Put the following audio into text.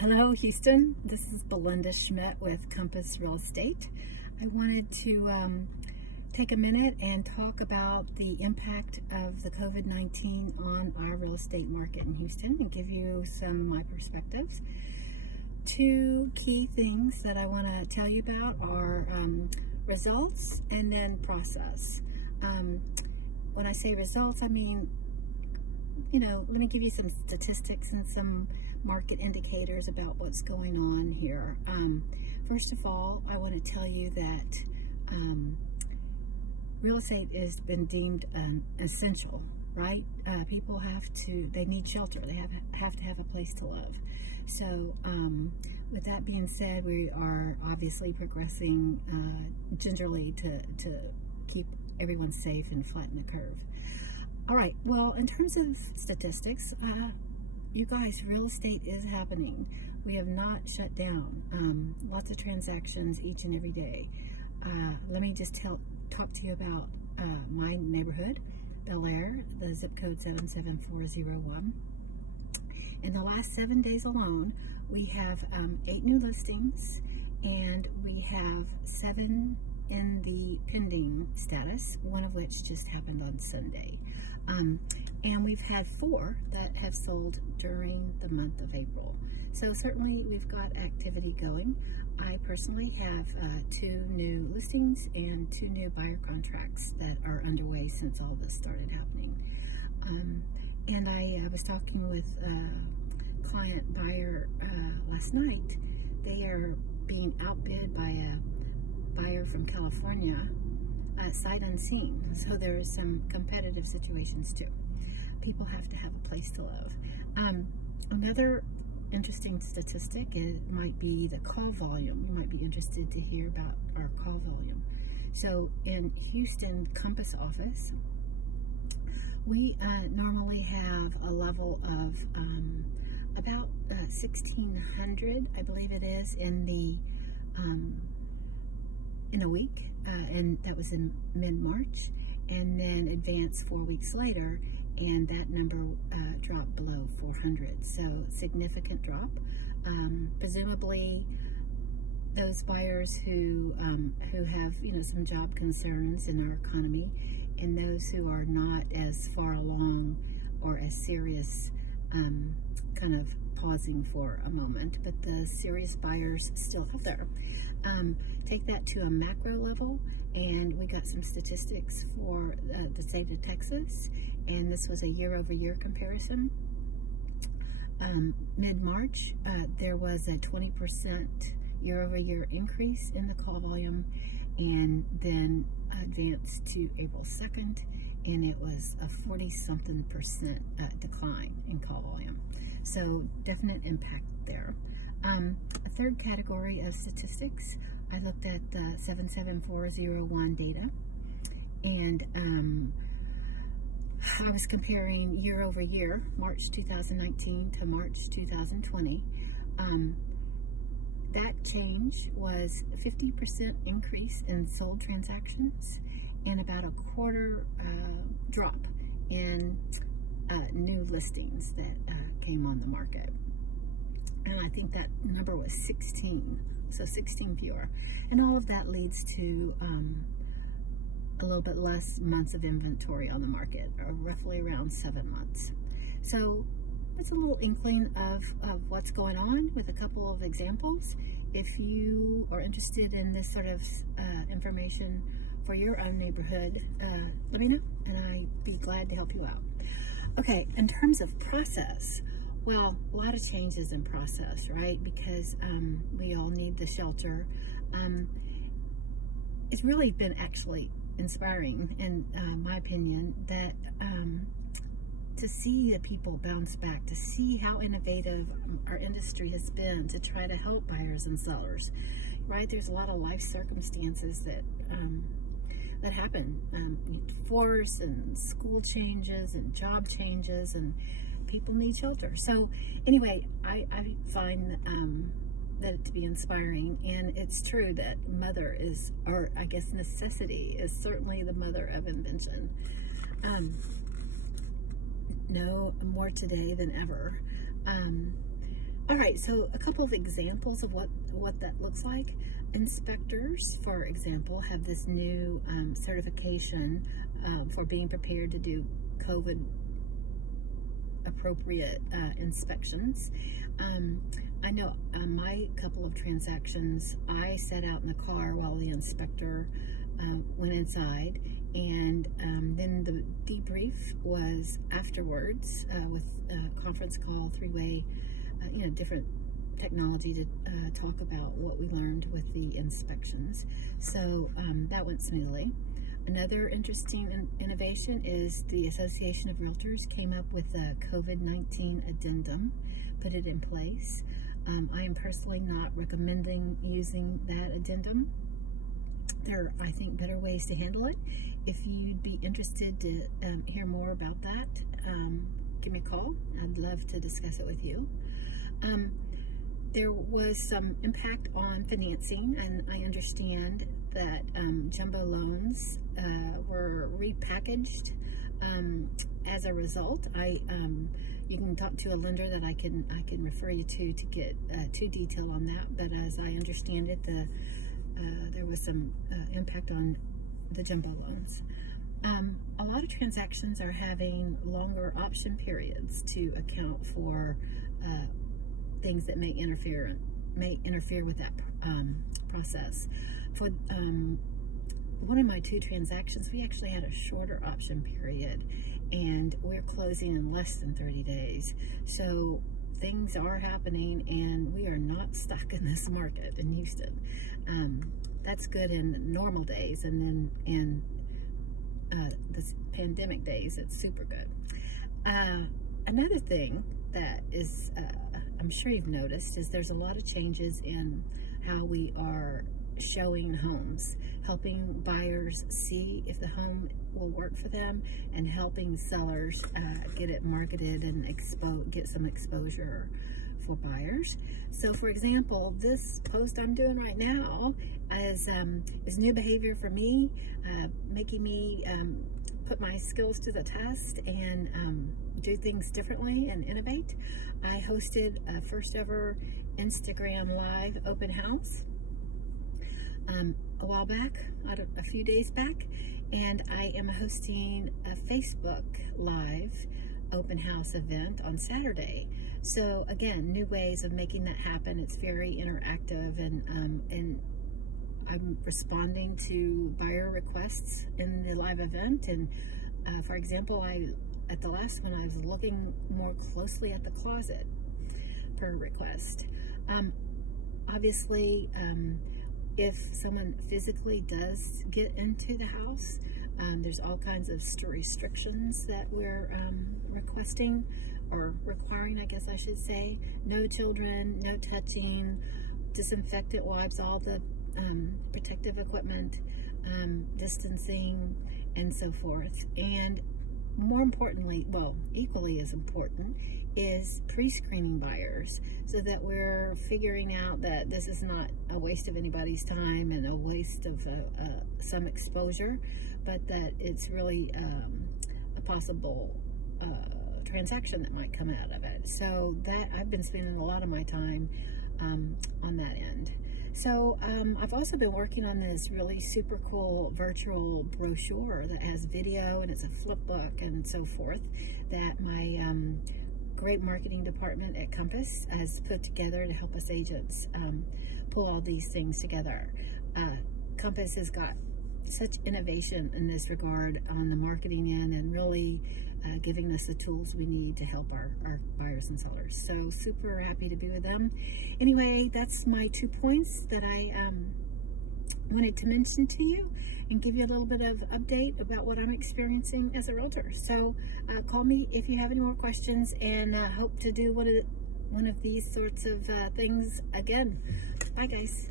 Hello, Houston. This is Belinda Schmidt with Compass Real Estate. I wanted to take a minute and talk about the impact of the COVID-19 on our real estate market in Houston and give you some of my perspectives. Two key things that I want to tell you about are results and then process. When I say results, I mean, let me give you some statistics and some market indicators about what's going on here. First of all, I want to tell you that real estate has been deemed essential, right? People they need shelter. They have to have a place to live. So with that being said, we are obviously progressing gingerly to keep everyone safe and flatten the curve. All right, well, in terms of statistics, you guys, real estate is happening. We have not shut down. Lots of transactions each and every day. Let me just talk to you about my neighborhood, Bel Air, the zip code 77401. In the last 7 days alone, we have 8 new listings, and we have 7 in the pending status, one of which just happened on Sunday. And we've had 4 that have sold during the month of April. So certainly we've got activity going. I personally have 2 new listings and 2 new buyer contracts that are underway since all this started happening. And I was talking with a client buyer last night. They are being outbid by a buyer from California, sight unseen. So there's some competitive situations too. People have to have a place to live. Another interesting statistic might be the call volume. You might be interested to hear about our call volume. So in Houston Compass office, we normally have a level of about 1,600, I believe it is, in a week, and that was in mid-March, and then advanced 4 weeks later, and that number dropped below 400. So significant drop. Presumably, those buyers who have some job concerns in our economy, and those who are not as far along or as serious, kind of pausing for a moment, but the serious buyers still out there. Take that to a macro level, and we got some statistics for the state of Texas, and this was a year-over-year comparison. Mid-March, there was a 20% year-over-year increase in the call volume, and then advanced to April 2nd, and it was a 40-something% decline in call volume. So definite impact there. A third category of statistics, I looked at the 77401 data, and I was comparing year over year, March 2019 to March 2020. That change was 50% increase in sold transactions and about a quarter drop in new listings that came on the market. And I think that number was 16, so 16 fewer. And all of that leads to a little bit less months of inventory on the market, or roughly around 7 months. So it's a little inkling of what's going on with a couple of examples. If you are interested in this sort of information for your own neighborhood, let me know, and I'd be glad to help you out. Okay, in terms of process, well, a lot of changes in process, right? Because we all need the shelter. It's really been actually inspiring, in my opinion, that to see the people bounce back, to see how innovative our industry has been to try to help buyers and sellers, right? There's a lot of life circumstances that happen, divorce and school changes and job changes, and people need shelter. So anyway, I find that to be inspiring, and it's true that necessity is certainly the mother of invention. No more today than ever. All right, so a couple of examples of what that looks like. Inspectors, for example, have this new certification for being prepared to do COVID appropriate inspections. I know on my couple of transactions, I sat out in the car while the inspector went inside, and then the debrief was afterwards with a conference call, three-way, different technology to talk about what we learned with the inspections. So that went smoothly. Another interesting innovation is the Association of Realtors came up with a COVID-19 addendum, put it in place. I am personally not recommending using that addendum. There are, I think, better ways to handle it. If you'd be interested to hear more about that, give me a call. I'd love to discuss it with you. There was some impact on financing, and I understand that jumbo loans were repackaged as a result. You can talk to a lender that I can refer you to get to detail on that. But as I understand it, there was some impact on the jumbo loans. A lot of transactions are having longer option periods to account for things that may interfere with that process. For one of my 2 transactions, we actually had a shorter option period, and we're closing in less than 30 days. So things are happening, and we are not stuck in this market in Houston. That's good in normal days, and then in this pandemic days, it's super good. Another thing that is, I'm sure you've noticed, is there's a lot of changes in how we are showing homes, helping buyers see if the home will work for them, and helping sellers get it marketed and get some exposure for buyers. So for example, this post I'm doing right now is new behavior for me, making me put my skills to the test and do things differently and innovate. I hosted a first ever Instagram Live open house a while back, a few days back, and I am hosting a Facebook Live open house event on Saturday. So again, new ways of making that happen. It's very interactive, and I'm responding to buyer requests in the live event. And for example, at the last one, I was looking more closely at the closet per request. Obviously, if someone physically does get into the house, there's all kinds of restrictions that we're requesting, or requiring, I guess I should say. No children, no touching, disinfectant wipes, all the protective equipment, distancing, and so forth. And more importantly, well, equally as important, is pre-screening buyers, so that we're figuring out that this is not a waste of anybody's time and a waste of some exposure, but that it's really a possible transaction that might come out of it. So that I've been spending a lot of my time on that end. So I've also been working on this really super cool virtual brochure that has video, and it's a flip book and so forth, that my great marketing department at Compass has put together to help us agents pull all these things together. Compass has got such innovation in this regard on the marketing end, and really giving us the tools we need to help our buyers and sellers. So super happy to be with them. Anyway, that's my 2 points that I wanted to mention to you, and give you a little bit of update about what I'm experiencing as a realtor. So call me if you have any more questions, and hope to do one of these sorts of things again. Bye guys.